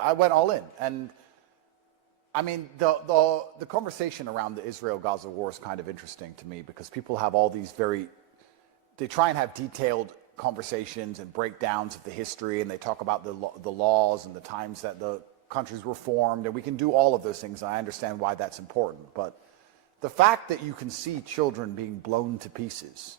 I went all in. And I mean, the conversation around the Israel-Gaza war is kind of interesting to me because people have all these they try and have detailed conversations and breakdowns of the history, and they talk about the laws and the times that the countries were formed, and we can do all of those things, and I understand why that's important. But the fact that you can see children being blown to pieces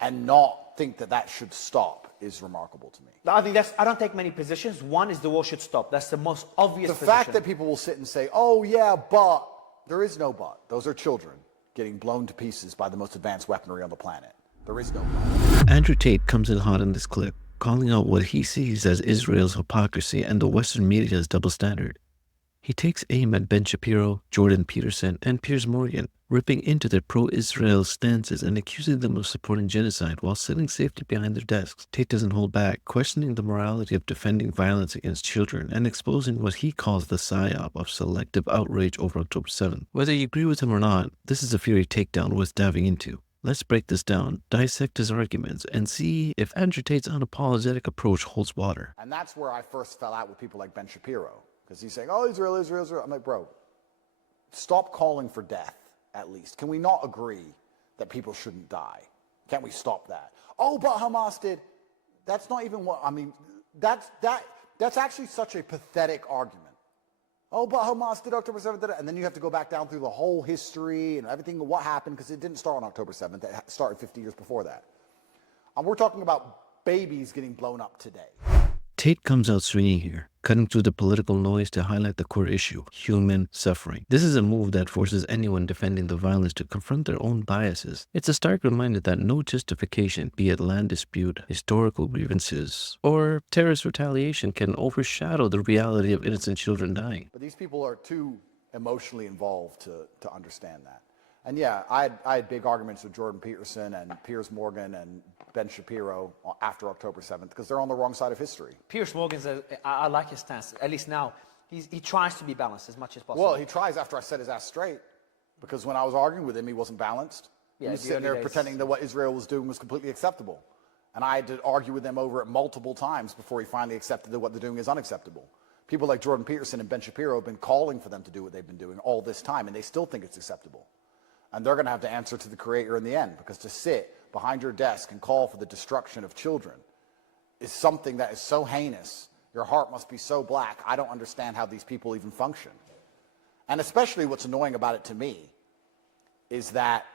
and not think that that should stop is remarkable to me. I don't take many positions. One is the war should stop. That's the most obvious position. The fact that people will sit and say, oh yeah, but, there is no but. Those are children getting blown to pieces by the most advanced weaponry on the planet. There is no but. Andrew Tate comes in hot in this clip, calling out what he sees as Israel's hypocrisy and the Western media's double standard. He takes aim at Ben Shapiro, Jordan Peterson, and Piers Morgan, ripping into their pro-Israel stances and accusing them of supporting genocide while sitting safely behind their desks. Tate doesn't hold back, questioning the morality of defending violence against children and exposing what he calls the psyop of selective outrage over October 7th. Whether you agree with him or not, this is a Fury takedown worth diving into. Let's break this down, dissect his arguments, and see if Andrew Tate's unapologetic approach holds water. And that's where I first fell out with people like Ben Shapiro, because he's saying, oh, Israel, Israel, Israel. I'm like, bro, stop calling for death, at least. Can we not agree that people shouldn't die? Can't we stop that? Oh, but Hamas did. That's not even what, I mean, that's actually such a pathetic argument. Oh, but Hamas did October 7th, and then you have to go back down through the whole history and everything, what happened, because it didn't start on October 7th. It started 50 years before that. And we're talking about babies getting blown up today. Tate comes out swinging here, cutting through the political noise to highlight the core issue, human suffering. This is a move that forces anyone defending the violence to confront their own biases. It's a stark reminder that no justification, be it land dispute, historical grievances, or terrorist retaliation, can overshadow the reality of innocent children dying. But these people are too emotionally involved to understand that. And yeah, I had big arguments with Jordan Peterson and Piers Morgan and Ben Shapiro after October 7th because they're on the wrong side of history. Piers Morgan says, I like his stance, at least now. He tries to be balanced as much as possible. Well, he tries after I set his ass straight, because when I was arguing with him, he wasn't balanced. Yeah, he was sitting there pretending that what Israel was doing was completely acceptable. And I had to argue with him over it multiple times before he finally accepted that what they're doing is unacceptable. People like Jordan Peterson and Ben Shapiro have been calling for them to do what they've been doing all this time, and they still think it's acceptable. And they're going to have to answer to the Creator in the end, because to sit behind your desk and call for the destruction of children is something that is so heinous. Your heart must be so black. I don't understand how these people even function. And especially what's annoying about it to me is that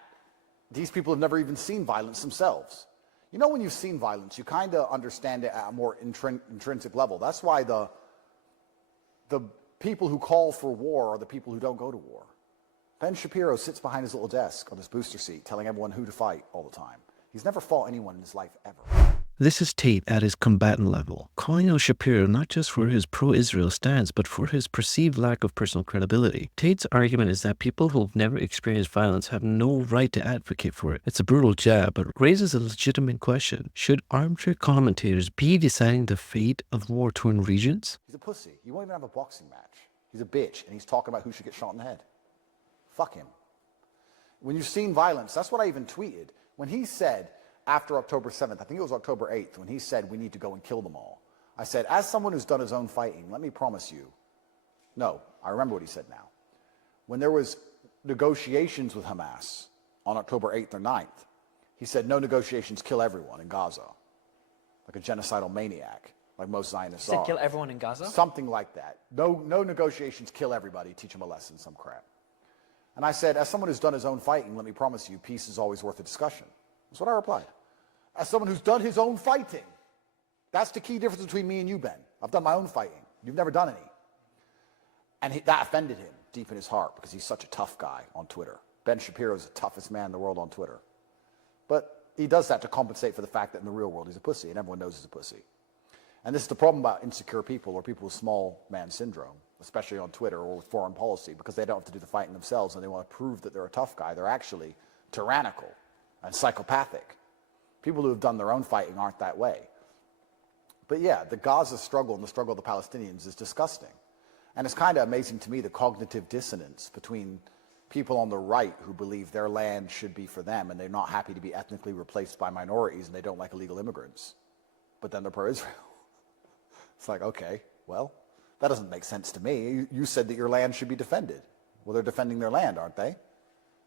these people have never even seen violence themselves. You know, when you've seen violence, you kind of understand it at a more intrinsic level. That's why the people who call for war are the people who don't go to war. Ben Shapiro sits behind his little desk on his booster seat telling everyone who to fight all the time. He's never fought anyone in his life ever. This is Tate at his combatant level, calling out Shapiro not just for his pro-Israel stance, but for his perceived lack of personal credibility. Tate's argument is that people who've never experienced violence have no right to advocate for it. It's a brutal jab, but raises a legitimate question. Should armchair commentators be deciding the fate of war-torn regions? He's a pussy. He won't even have a boxing match. He's a bitch, and he's talking about who should get shot in the head. Fuck him. When you've seen violence, that's what I even tweeted. When he said, after October 7th, I think it was October 8th, when he said we need to go and kill them all, I said, as someone who's done his own fighting, let me promise you, no, I remember what he said now. When there was negotiations with Hamas on October 8th or 9th, he said, no negotiations, kill everyone in Gaza, like a genocidal maniac, like most Zionists are. He said kill everyone in Gaza? Something like that. No negotiations, kill everybody, teach them a lesson, some crap. And I said, as someone who's done his own fighting, let me promise you, peace is always worth a discussion. That's what I replied. As someone who's done his own fighting, that's the key difference between me and you, Ben. I've done my own fighting. You've never done any. And that offended him deep in his heart because he's such a tough guy on Twitter. Ben Shapiro is the toughest man in the world on Twitter. But he does that to compensate for the fact that in the real world he's a pussy, and everyone knows he's a pussy. And this is the problem about insecure people or people with small man syndrome, especially on Twitter or with foreign policy, because they don't have to do the fighting themselves and they want to prove that they're a tough guy. They're actually tyrannical and psychopathic. People who have done their own fighting aren't that way. But yeah, the Gaza struggle and the struggle of the Palestinians is disgusting. And it's kind of amazing to me the cognitive dissonance between people on the right who believe their land should be for them and they're not happy to be ethnically replaced by minorities and they don't like illegal immigrants. But then they're pro-Israel. It's like, okay, well, That doesn't make sense to me. You said that your land should be defended. Well, they're defending their land, aren't they?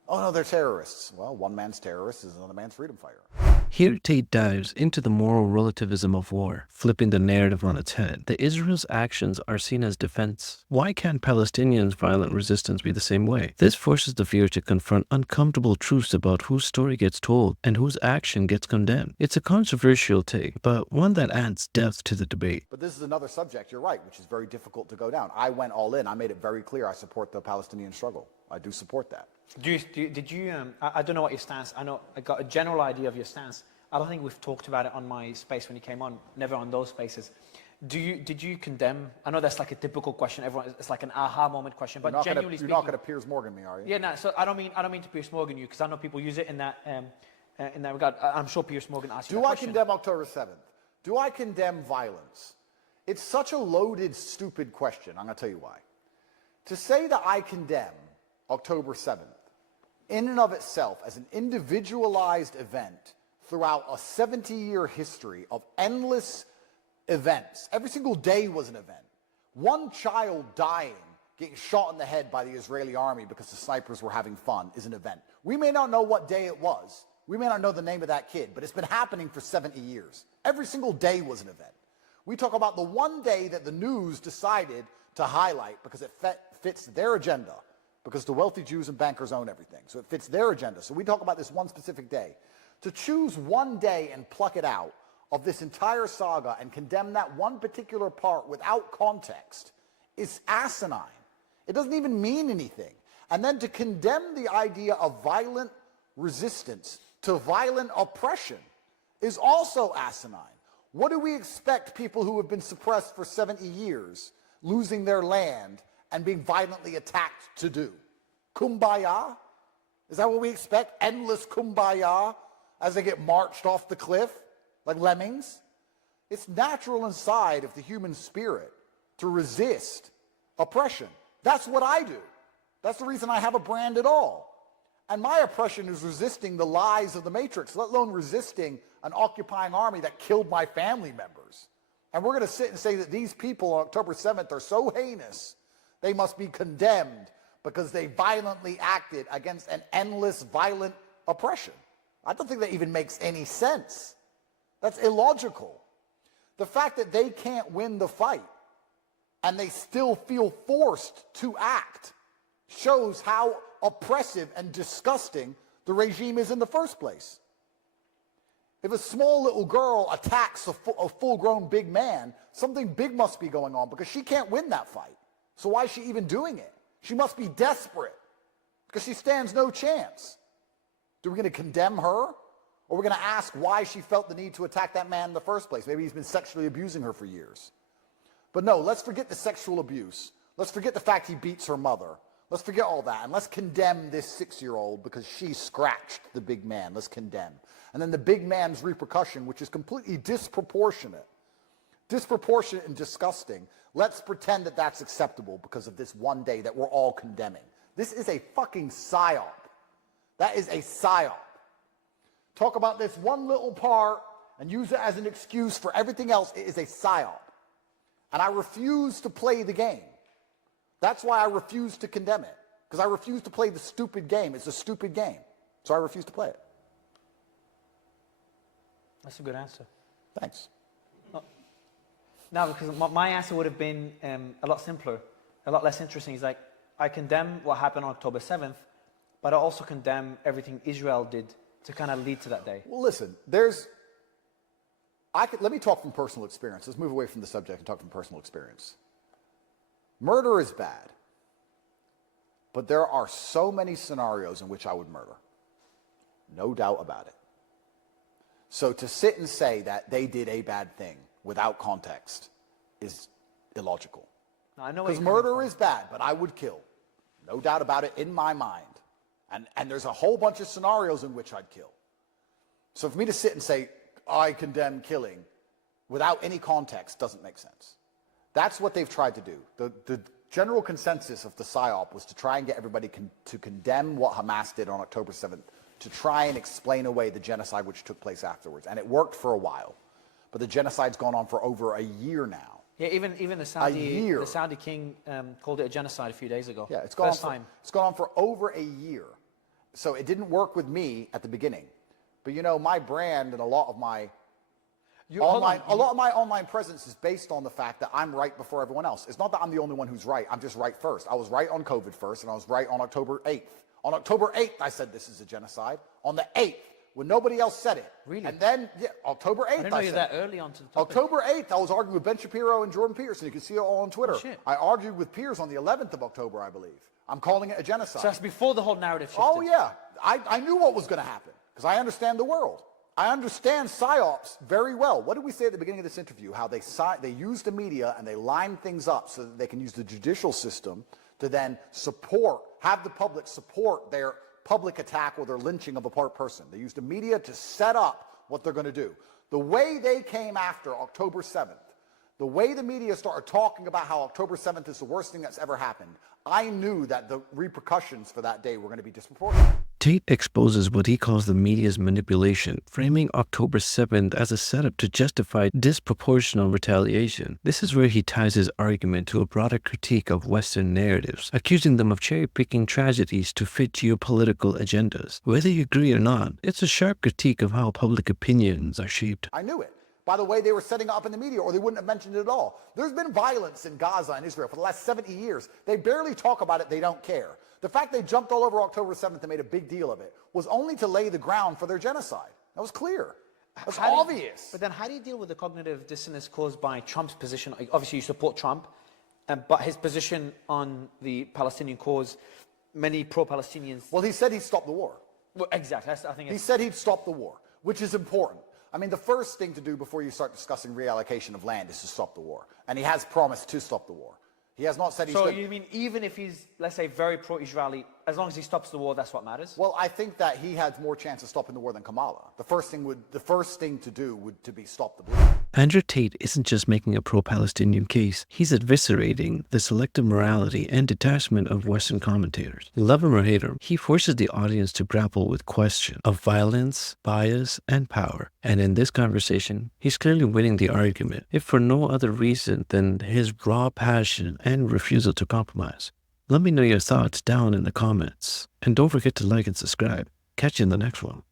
Oh, no, they're terrorists. Well, one man's terrorist is another man's freedom fighter. Here Tate dives into the moral relativism of war, flipping the narrative on its head. The Israel's actions are seen as defense. Why can't Palestinians' violent resistance be the same way? This forces the viewer to confront uncomfortable truths about whose story gets told and whose action gets condemned. It's a controversial take, but one that adds depth to the debate. But this is another subject, you're right, which is very difficult to go down. I went all in. I made it very clear I support the Palestinian struggle. I do support that. I don't know what your stance, I got a general idea of your stance. I don't think we've talked about it on my space when you came on, never on those spaces. Did you condemn, I know that's like a typical question, it's like an aha moment question, but genuinely speaking. You're not going to Piers Morgan me, are you? Yeah, no, so I don't mean to Piers Morgan you, because I know people use it in that regard. I'm sure Piers Morgan asked you that question. Do I condemn October 7th? Do I condemn violence? It's such a loaded, stupid question. I'm going to tell you why. To say that I condemn October 7th, in and of itself, as an individualized event throughout a 70-year history of endless events, every single day was an event. One child dying, getting shot in the head by the Israeli army because the snipers were having fun is an event. We may not know what day it was. We may not know the name of that kid, but it's been happening for 70 years. Every single day was an event. We talk about the one day that the news decided to highlight because it fits their agenda, because the wealthy Jews and bankers own everything. So it fits their agenda. So we talk about this one specific day. To choose one day and pluck it out of this entire saga and condemn that one particular part without context is asinine. It doesn't even mean anything. And then to condemn the idea of violent resistance to violent oppression is also asinine. What do we expect people who have been suppressed for 70 years, losing their land and being violently attacked to do? Kumbaya? Is that what we expect? Endless kumbaya as they get marched off the cliff like lemmings? It's natural inside of the human spirit to resist oppression. That's what I do. That's the reason I have a brand at all. And my oppression is resisting the lies of the Matrix, let alone resisting an occupying army that killed my family members. And we're going to sit and say that these people on October 7th are so heinous, they must be condemned because they violently acted against an endless violent oppression. I don't think that even makes any sense. That's illogical. The fact that they can't win the fight and they still feel forced to act shows how oppressive and disgusting the regime is in the first place. If a small little girl attacks a full-grown big man, something big must be going on because she can't win that fight. So why is she even doing it? She must be desperate because she stands no chance. Are we going to condemn her? Or are we going to ask why she felt the need to attack that man in the first place? Maybe he's been sexually abusing her for years. But no, let's forget the sexual abuse. Let's forget the fact he beats her mother. Let's forget all that, and let's condemn this 6-year-old because she scratched the big man. Let's condemn. And then the big man's repercussion, which is completely disproportionate and disgusting, let's pretend that that's acceptable because of this one day that we're all condemning. This is a fucking psyop. That is a psyop. Talk about this one little part and use it as an excuse for everything else. It is a psyop. And I refuse to play the game. That's why I refuse to condemn it, because I refuse to play the stupid game. It's a stupid game, so I refuse to play it. That's a good answer. Thanks. No, because my answer would have been a lot simpler, a lot less interesting. It's like, I condemn what happened on October 7th, but I also condemn everything Israel did to kind of lead to that day. Well, listen, let me talk from personal experience. Let's move away from the subject and talk from personal experience. Murder is bad, but there are so many scenarios in which I would murder. No doubt about it. So to sit and say that they did a bad thing without context is illogical. Because murder is bad, but I would kill. No doubt about it in my mind. And there's a whole bunch of scenarios in which I'd kill. So for me to sit and say, I condemn killing without any context doesn't make sense. That's what they've tried to do. The general consensus of the PSYOP was to try and get everybody to condemn what Hamas did on October 7th, to try and explain away the genocide which took place afterwards. And it worked for a while. But the genocide's gone on for over a year now. Yeah, even the Saudi king called it a genocide a few days ago. Yeah, it's gone on for over a year. So it didn't work with me at the beginning. But you know, my brand and a lot of my online presence is based on the fact that I'm right before everyone else. It's not that I'm the only one who's right. I'm just right first. I was right on COVID first, and I was right on October 8th. On October 8th, I said this is a genocide. On the 8th, when nobody else said it. Really? And then, yeah, October 8th, I didn't know you were that early on to the topic. October 8th, I was arguing with Ben Shapiro and Jordan Peterson. You can see it all on Twitter. Oh, shit. I argued with Piers on the 11th of October, I believe. I'm calling it a genocide. So that's before the whole narrative shifted. Oh, yeah. I knew what was going to happen because I understand the world. I understand PSYOPs very well. What did we say at the beginning of this interview? How they use the media and they line things up so that they can use the judicial system to then have the public support their public attack or their lynching of a person. They use the media to set up what they're going to do. The way they came after October 7th, the way the media started talking about how October 7th is the worst thing that's ever happened, I knew that the repercussions for that day were going to be disproportionate. Tate exposes what he calls the media's manipulation, framing October 7th as a setup to justify disproportional retaliation. This is where he ties his argument to a broader critique of Western narratives, accusing them of cherry-picking tragedies to fit geopolitical agendas. Whether you agree or not, it's a sharp critique of how public opinions are shaped. I knew it. By the way they were setting it up in the media, or they wouldn't have mentioned it at all. There's been violence in Gaza and Israel for the last 70 years. They barely talk about it. They don't care. The fact they jumped all over October 7th and made a big deal of it was only to lay the ground for their genocide. That was clear. That's obvious. But then how do you deal with the cognitive dissonance caused by Trump's position? Obviously, you support Trump, but his position on the Palestinian cause, many pro-Palestinians... Well, he said he'd stop the war. Well, exactly. He said he'd stop the war, which is important. I mean, the first thing to do before you start discussing reallocation of land is to stop the war. And he has promised to stop the war. He has not said he's... So you mean even if he's, let's say, very pro-Israeli, as long as he stops the war, that's what matters? Well, I think that he has more chance of stopping the war than Kamala. The first thing to do would be stop the bleeding. Andrew Tate isn't just making a pro-Palestinian case, he's eviscerating the selective morality and detachment of Western commentators. Love him or hate him, he forces the audience to grapple with question of violence, bias, and power. And in this conversation, he's clearly winning the argument, if for no other reason than his raw passion and refusal to compromise. Let me know your thoughts down in the comments. And don't forget to like and subscribe. Catch you in the next one.